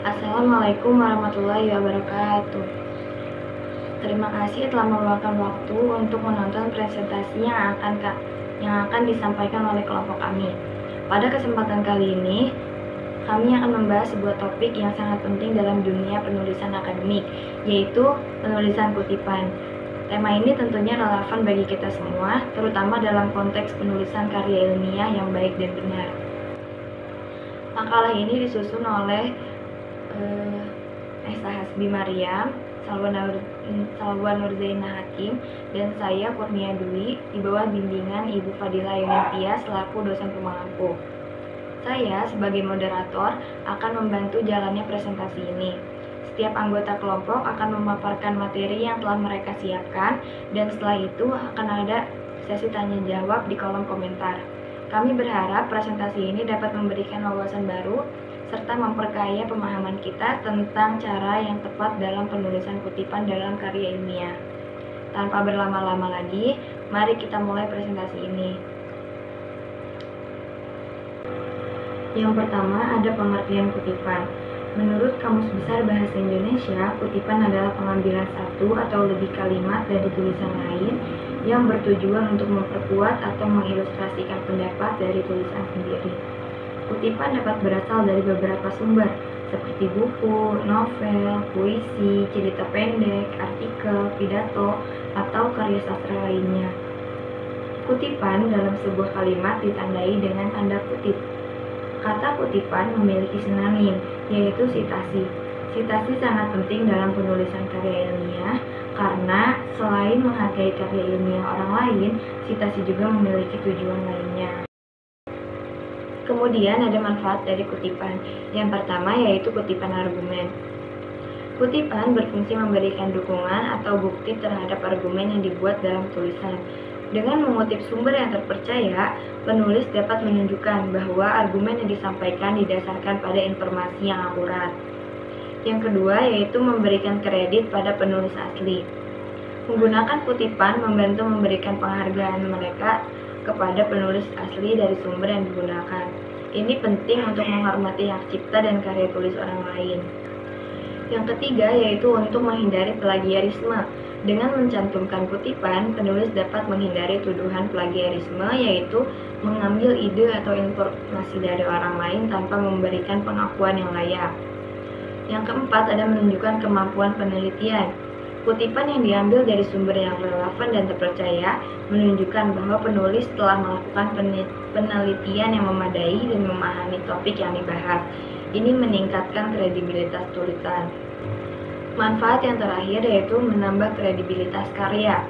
Assalamualaikum warahmatullahi wabarakatuh. Terima kasih telah meluangkan waktu untuk menonton presentasi yang akan disampaikan oleh kelompok kami. Pada kesempatan kali ini, kami akan membahas sebuah topik yang sangat penting dalam dunia penulisan akademik, yaitu penulisan kutipan. Tema ini tentunya relevan bagi kita semua, terutama dalam konteks penulisan karya ilmiah yang baik dan benar. Makalah ini disusun oleh Esa Hasbi Mariam, Salwa Nurzaina Hakim, dan saya Kurnia Dwi di bawah bimbingan Ibu Fadila Yunifia selaku dosen pemangku. Saya sebagai moderator akan membantu jalannya presentasi ini. Setiap anggota kelompok akan memaparkan materi yang telah mereka siapkan, dan setelah itu akan ada sesi tanya jawab di kolom komentar. Kami berharap presentasi ini dapat memberikan wawasan baru serta memperkaya pemahaman kita tentang cara yang tepat dalam penulisan kutipan dalam karya ilmiah. Tanpa berlama-lama lagi, mari kita mulai presentasi ini. Yang pertama, ada pengertian kutipan. Menurut Kamus Besar Bahasa Indonesia, kutipan adalah pengambilan satu atau lebih kalimat dari tulisan lain yang bertujuan untuk memperkuat atau mengilustrasikan pendapat dari tulisan sendiri. Kutipan dapat berasal dari beberapa sumber, seperti buku, novel, puisi, cerita pendek, artikel, pidato, atau karya sastra lainnya. Kutipan dalam sebuah kalimat ditandai dengan tanda kutip. Kata kutipan memiliki sinonim, yaitu sitasi. Sitasi sangat penting dalam penulisan karya ilmiah, karena selain menghargai karya ilmiah orang lain, sitasi juga memiliki tujuan lainnya. Kemudian ada manfaat dari kutipan. Yang pertama yaitu kutipan argumen. Kutipan berfungsi memberikan dukungan atau bukti terhadap argumen yang dibuat dalam tulisan. Dengan mengutip sumber yang terpercaya, penulis dapat menunjukkan bahwa argumen yang disampaikan didasarkan pada informasi yang akurat. Yang kedua yaitu memberikan kredit pada penulis asli. Menggunakan kutipan membantu memberikan penghargaan mereka kepada penulis asli dari sumber yang digunakan. Ini penting untuk menghormati hak cipta dan karya tulis orang lain. Yang ketiga yaitu untuk menghindari plagiarisme. Dengan mencantumkan kutipan, penulis dapat menghindari tuduhan plagiarisme, yaitu mengambil ide atau informasi dari orang lain tanpa memberikan pengakuan yang layak. Yang keempat ada menunjukkan kemampuan penelitian. Kutipan yang diambil dari sumber yang relevan dan terpercaya menunjukkan bahwa penulis telah melakukan penelitian yang memadai dan memahami topik yang dibahas. Ini meningkatkan kredibilitas tulisan. Manfaat yang terakhir yaitu menambah kredibilitas karya.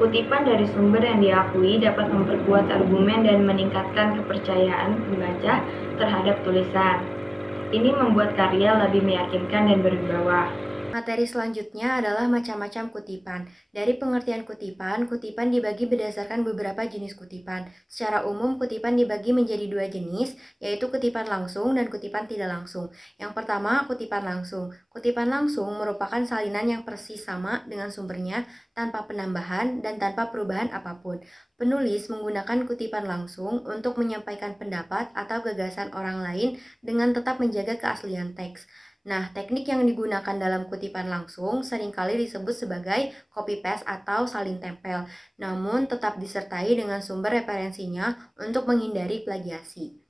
Kutipan dari sumber yang diakui dapat memperkuat argumen dan meningkatkan kepercayaan pembaca terhadap tulisan. Ini membuat karya lebih meyakinkan dan berwibawa. Materi selanjutnya adalah macam-macam kutipan. Dari pengertian kutipan, kutipan dibagi berdasarkan beberapa jenis kutipan. Secara umum, kutipan dibagi menjadi dua jenis, yaitu kutipan langsung dan kutipan tidak langsung. Yang pertama, kutipan langsung. Kutipan langsung merupakan salinan yang persis sama dengan sumbernya, tanpa penambahan dan tanpa perubahan apapun. Penulis menggunakan kutipan langsung untuk menyampaikan pendapat atau gagasan orang lain dengan tetap menjaga keaslian teks. Nah, teknik yang digunakan dalam kutipan langsung seringkali disebut sebagai copy-paste atau salin tempel, namun tetap disertai dengan sumber referensinya untuk menghindari plagiasi.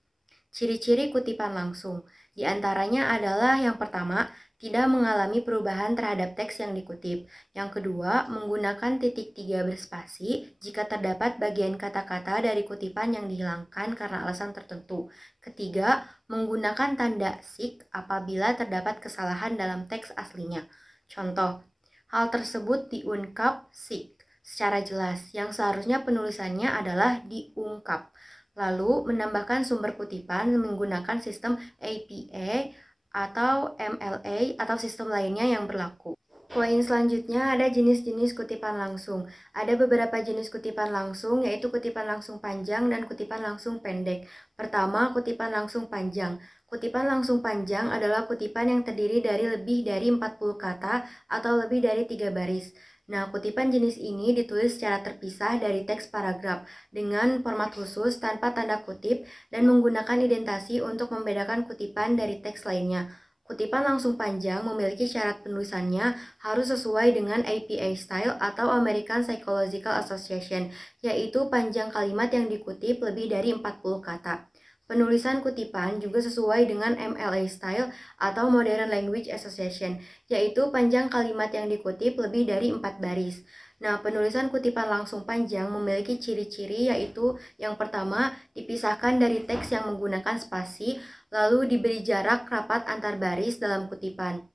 Ciri-ciri kutipan langsung, diantaranya adalah yang pertama, tidak mengalami perubahan terhadap teks yang dikutip. Yang kedua, menggunakan titik tiga berspasi jika terdapat bagian kata-kata dari kutipan yang dihilangkan karena alasan tertentu. Ketiga, menggunakan tanda sig apabila terdapat kesalahan dalam teks aslinya. Contoh, hal tersebut diungkap sig secara jelas, yang seharusnya penulisannya adalah diungkap. Lalu, menambahkan sumber kutipan menggunakan sistem APA atau MLA atau sistem lainnya yang berlaku. Poin selanjutnya ada jenis-jenis kutipan langsung. Ada beberapa jenis kutipan langsung, yaitu kutipan langsung panjang dan kutipan langsung pendek. Pertama, kutipan langsung panjang. Kutipan langsung panjang adalah kutipan yang terdiri dari lebih dari 40 kata atau lebih dari 3 baris. Nah, kutipan jenis ini ditulis secara terpisah dari teks paragraf dengan format khusus tanpa tanda kutip dan menggunakan indentasi untuk membedakan kutipan dari teks lainnya. Kutipan langsung panjang memiliki syarat penulisannya harus sesuai dengan APA Style atau American Psychological Association, yaitu panjang kalimat yang dikutip lebih dari 40 kata. Penulisan kutipan juga sesuai dengan MLA Style atau Modern Language Association, yaitu panjang kalimat yang dikutip lebih dari 4 baris. Nah, penulisan kutipan langsung panjang memiliki ciri-ciri, yaitu yang pertama, dipisahkan dari teks yang menggunakan spasi, lalu diberi jarak rapat antar baris dalam kutipan.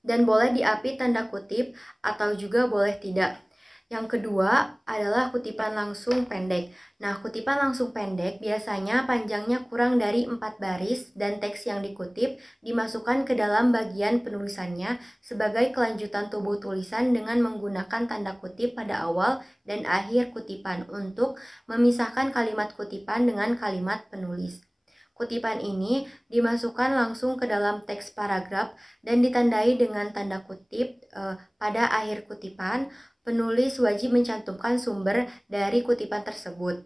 Dan boleh diapit tanda kutip atau juga boleh tidak. Yang kedua adalah kutipan langsung pendek. Nah, kutipan langsung pendek biasanya panjangnya kurang dari 4 baris dan teks yang dikutip dimasukkan ke dalam bagian penulisannya sebagai kelanjutan tubuh tulisan dengan menggunakan tanda kutip pada awal dan akhir kutipan untuk memisahkan kalimat kutipan dengan kalimat penulis. Kutipan ini dimasukkan langsung ke dalam teks paragraf dan ditandai dengan tanda kutip pada akhir kutipan. Penulis wajib mencantumkan sumber dari kutipan tersebut.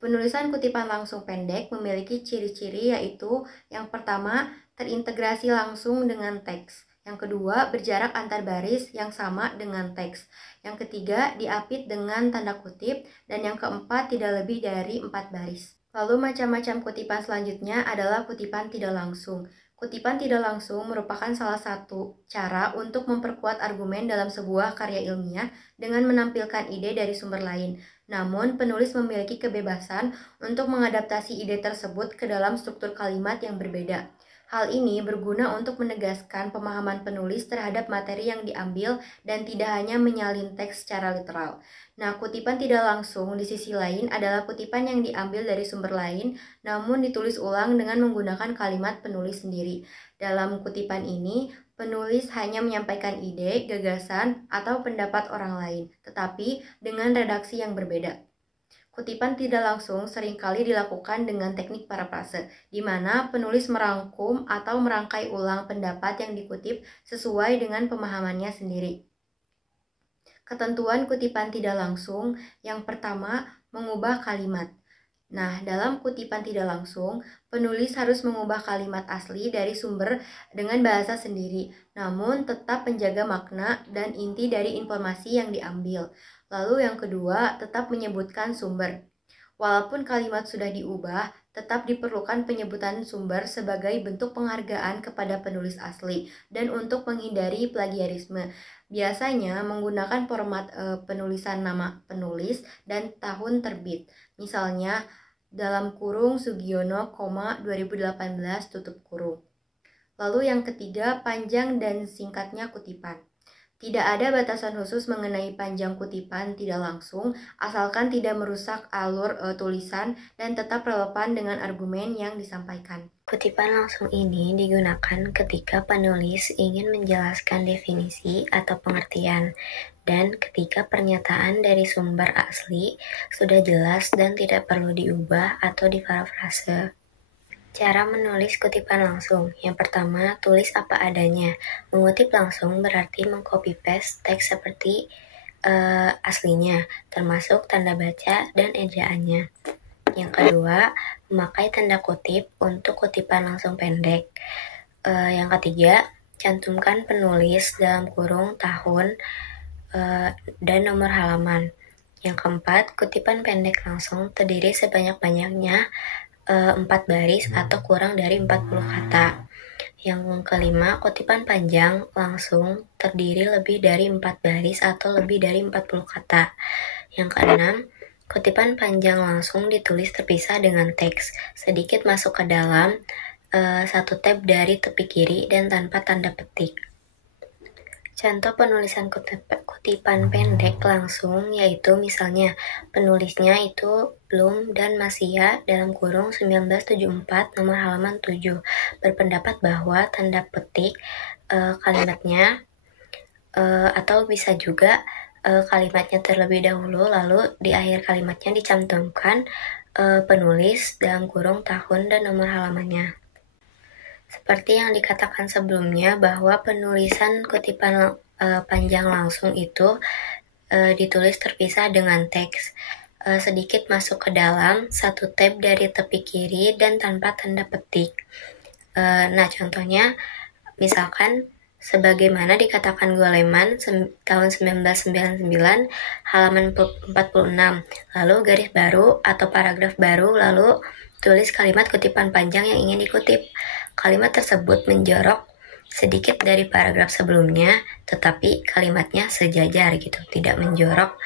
Penulisan kutipan langsung pendek memiliki ciri-ciri, yaitu yang pertama, terintegrasi langsung dengan teks. Yang kedua, berjarak antar baris yang sama dengan teks. Yang ketiga, diapit dengan tanda kutip. Dan yang keempat, tidak lebih dari 4 baris. Lalu macam-macam kutipan selanjutnya adalah kutipan tidak langsung. Kutipan tidak langsung merupakan salah satu cara untuk memperkuat argumen dalam sebuah karya ilmiah dengan menampilkan ide dari sumber lain. Namun, penulis memiliki kebebasan untuk mengadaptasi ide tersebut ke dalam struktur kalimat yang berbeda. Hal ini berguna untuk menegaskan pemahaman penulis terhadap materi yang diambil dan tidak hanya menyalin teks secara literal. Nah, kutipan tidak langsung di sisi lain adalah kutipan yang diambil dari sumber lain, namun ditulis ulang dengan menggunakan kalimat penulis sendiri. Dalam kutipan ini, penulis hanya menyampaikan ide, gagasan, atau pendapat orang lain, tetapi dengan redaksi yang berbeda. Kutipan tidak langsung seringkali dilakukan dengan teknik parafrase, di mana penulis merangkum atau merangkai ulang pendapat yang dikutip sesuai dengan pemahamannya sendiri. Ketentuan kutipan tidak langsung, yang pertama, mengubah kalimat. Nah, dalam kutipan tidak langsung, penulis harus mengubah kalimat asli dari sumber dengan bahasa sendiri, namun tetap menjaga makna dan inti dari informasi yang diambil. Lalu yang kedua, tetap menyebutkan sumber. Walaupun kalimat sudah diubah, tetap diperlukan penyebutan sumber sebagai bentuk penghargaan kepada penulis asli dan untuk menghindari plagiarisme. Biasanya menggunakan format penulisan nama penulis dan tahun terbit. Misalnya dalam kurung Sugiono, 2018 tutup kurung. Lalu yang ketiga, panjang dan singkatnya kutipan. Tidak ada batasan khusus mengenai panjang kutipan tidak langsung, asalkan tidak merusak alur tulisan dan tetap relevan dengan argumen yang disampaikan. Kutipan langsung ini digunakan ketika penulis ingin menjelaskan definisi atau pengertian, dan ketika pernyataan dari sumber asli sudah jelas dan tidak perlu diubah atau diparafrase. Cara menulis kutipan langsung. Yang pertama, tulis apa adanya. Mengutip langsung berarti mengcopy-paste teks seperti aslinya, termasuk tanda baca dan ejaannya. Yang kedua, memakai tanda kutip untuk kutipan langsung pendek. Yang ketiga, cantumkan penulis dalam kurung tahun dan nomor halaman. Yang keempat, kutipan pendek langsung terdiri sebanyak-banyaknya 4 baris atau kurang dari 40 kata. Yang kelima, kutipan panjang langsung terdiri lebih dari 4 baris atau lebih dari 40 kata. Yang keenam, kutipan panjang langsung ditulis terpisah dengan teks, sedikit masuk ke dalam 1 tab dari tepi kiri dan tanpa tanda petik. Contoh penulisan kutipan pendek langsung yaitu misalnya penulisnya itu Bloom dan Masia dalam kurung 1974 nomor halaman 7 berpendapat bahwa tanda petik kalimatnya atau bisa juga kalimatnya terlebih dahulu lalu di akhir kalimatnya dicantumkan penulis dalam kurung tahun dan nomor halamannya. Seperti yang dikatakan sebelumnya bahwa penulisan kutipan panjang langsung itu ditulis terpisah dengan teks, sedikit masuk ke dalam 1 tab dari tepi kiri dan tanpa tanda petik. Nah, contohnya misalkan sebagaimana dikatakan Goleman tahun 1999 halaman 46, lalu garis baru atau paragraf baru, lalu tulis kalimat kutipan panjang yang ingin dikutip. Kalimat tersebut menjorok sedikit dari paragraf sebelumnya, tetapi kalimatnya sejajar gitu, tidak menjorok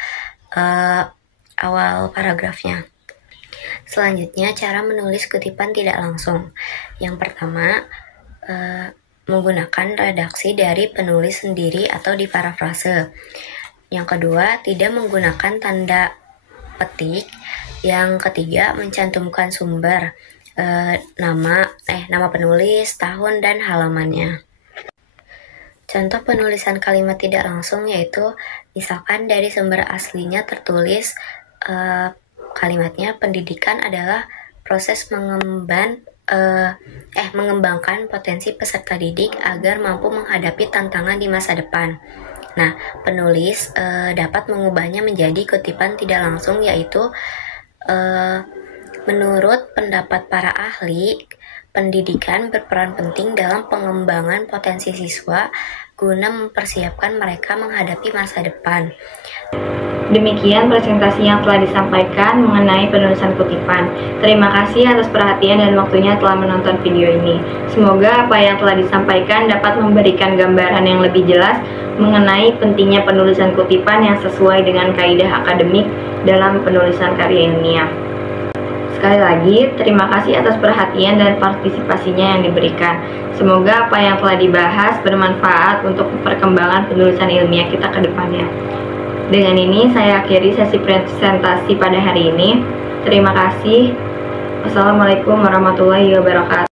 awal paragrafnya. Selanjutnya, cara menulis kutipan tidak langsung. Yang pertama, menggunakan redaksi dari penulis sendiri atau di parafrase. Yang kedua, tidak menggunakan tanda petik. Yang ketiga, mencantumkan sumber, nama penulis, tahun, dan halamannya. Contoh penulisan kalimat tidak langsung yaitu misalkan dari sumber aslinya tertulis kalimatnya, pendidikan adalah proses mengembangkan potensi peserta didik agar mampu menghadapi tantangan di masa depan. Nah, penulis dapat mengubahnya menjadi kutipan tidak langsung, yaitu menurut pendapat para ahli, pendidikan berperan penting dalam pengembangan potensi siswa guna mempersiapkan mereka menghadapi masa depan. Demikian presentasi yang telah disampaikan mengenai penulisan kutipan. Terima kasih atas perhatian dan waktunya telah menonton video ini. Semoga apa yang telah disampaikan dapat memberikan gambaran yang lebih jelas mengenai pentingnya penulisan kutipan yang sesuai dengan kaidah akademik dalam penulisan karya ilmiah. Sekali lagi, terima kasih atas perhatian dan partisipasinya yang diberikan. Semoga apa yang telah dibahas bermanfaat untuk perkembangan penulisan ilmiah kita ke depannya. Dengan ini saya akhiri sesi presentasi pada hari ini. Terima kasih. Wassalamualaikum warahmatullahi wabarakatuh.